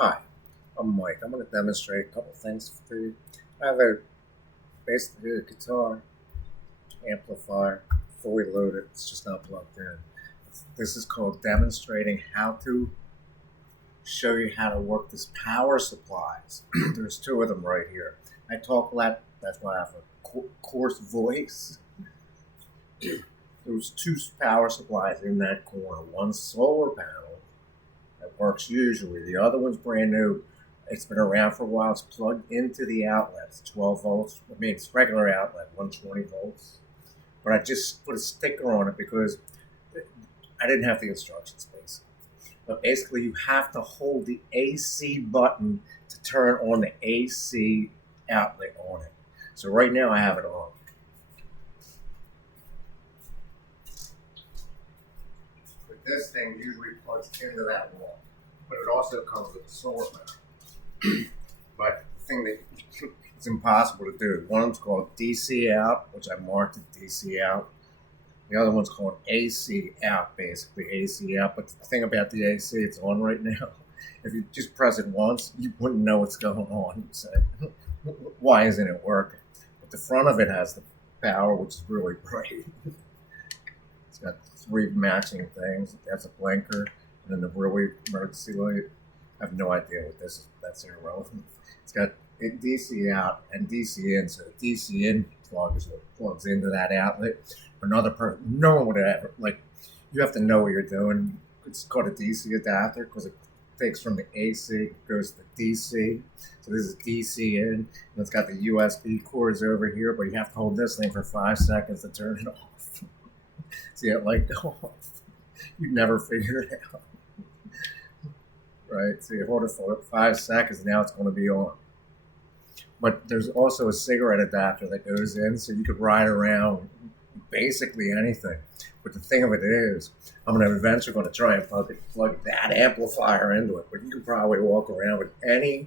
Hi, I'm Mike. I'm going to demonstrate a couple things for you. I have a basically a guitar amplifier, fully loaded. It's just not plugged in. This is called demonstrating how to show you how to work this power supplies. There's two of them right here. I talk a lot. That's why I have a coarse voice. There's two power supplies in that corner. One solar panel that works usually. The other one's brand new. It's been around for a while. It's plugged into the outlet. It's 12 volts. I mean, it's regular outlet, 120 volts. But I just put a sticker on it because I didn't have the instructions, basically. But basically, you have to hold the AC button to turn on the AC outlet on it. So right now, I have it on. But this thing usually plugs into that wall. But it also comes with a solar panel. But the thing that it's impossible to do. One of them's called DC out, which I marked as DC out. The other one's called AC out, basically AC out. But the thing about the AC, it's on right now. If you just press it once, you wouldn't know what's going on. You'd say, why isn't it working? But the front of it has the power, which is really bright. It's got three matching things. That's a blinker, and then the really emergency light. I have no idea what this is. That's irrelevant. It's got DC out and DC in. So the DC in plug is what plugs into that outlet. Another person, no one would ever like. You have to know what you're doing. It's called a DC adapter because it takes from the AC, goes to DC. So this is DC in, and it's got the USB cords over here. But you have to hold this thing for 5 seconds to turn it off. See it light go off. You'd never figure it out, right? So you hold it for 5 seconds. Now it's going to be on. But there's also a cigarette adapter that goes in, so you could ride around basically anything. But the thing of it is, I'm eventually going to try and plug that amplifier into it. But you can probably walk around with any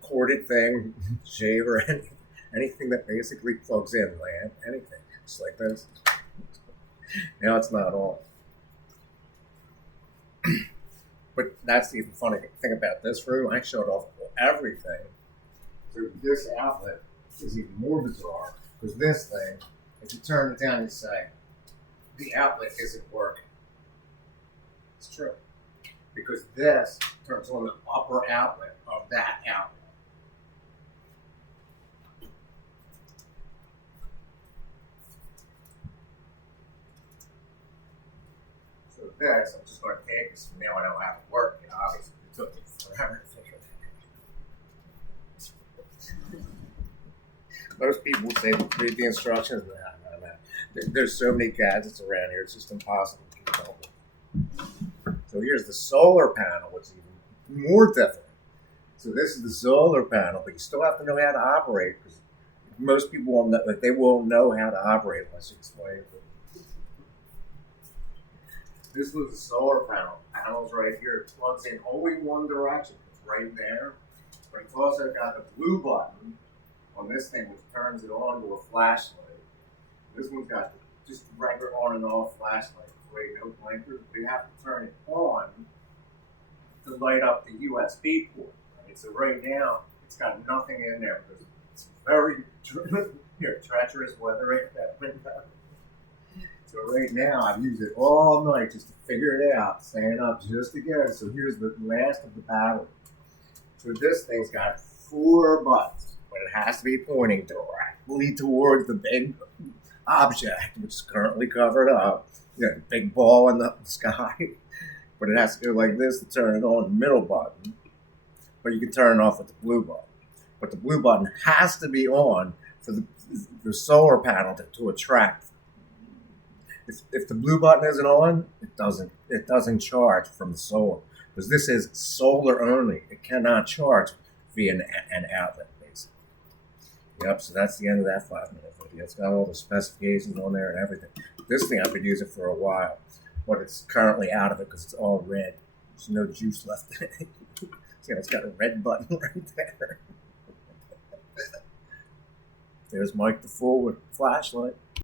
corded thing, shaver, anything that basically plugs in, lamp, anything. Just like this. Now it's not on. But that's the even funny thing about this room. I showed off everything. So this outlet is even more bizarre because this thing, if you turn it down and say, the outlet isn't working. It's true. Because this turns on the upper outlet of that outlet. So this, I'm just going to take this from now. I know how to work it. Obviously, it took me forever to figure it out. Most people would say, read the instructions. No. There's so many gadgets around here, it's just impossible to keep up with. So here's the solar panel, which is even more different. So this is the solar panel, but you still have to know how to operate because most people won't know, they won't know how to operate unless you explain it. This was the solar panel. Panel's right here. It plugs in only one direction. It's right there. But it's also got the blue button on this thing, which turns it on to a flashlight. This one's got just regular on and off flashlight. Wait, no blinkers. But you have to turn it on to light up the USB port. Right? So right now, it's got nothing in there because it's very treacherous weather at that window. So right now, I've used it all night just to figure it out, staying up just again. So here's the last of the battery. So this thing's got 4 buttons, but it has to be pointing directly towards the big object, which is currently covered up. You got the big ball in the sky, but it has to go like this to turn it on, the middle button. But you can turn it off with the blue button. But the blue button has to be on for the solar panel to attract. If the blue button isn't on, it doesn't charge from the solar because this is solar only. It cannot charge via an outlet, basically. Yep. So that's the end of that 5-minute video. It's got all the specifications on there and everything. This thing I've been using for a while, but it's currently out of it because it's all red. There's no juice left in it. See, it's got a red button right there. There's Mike the Fool with flashlight.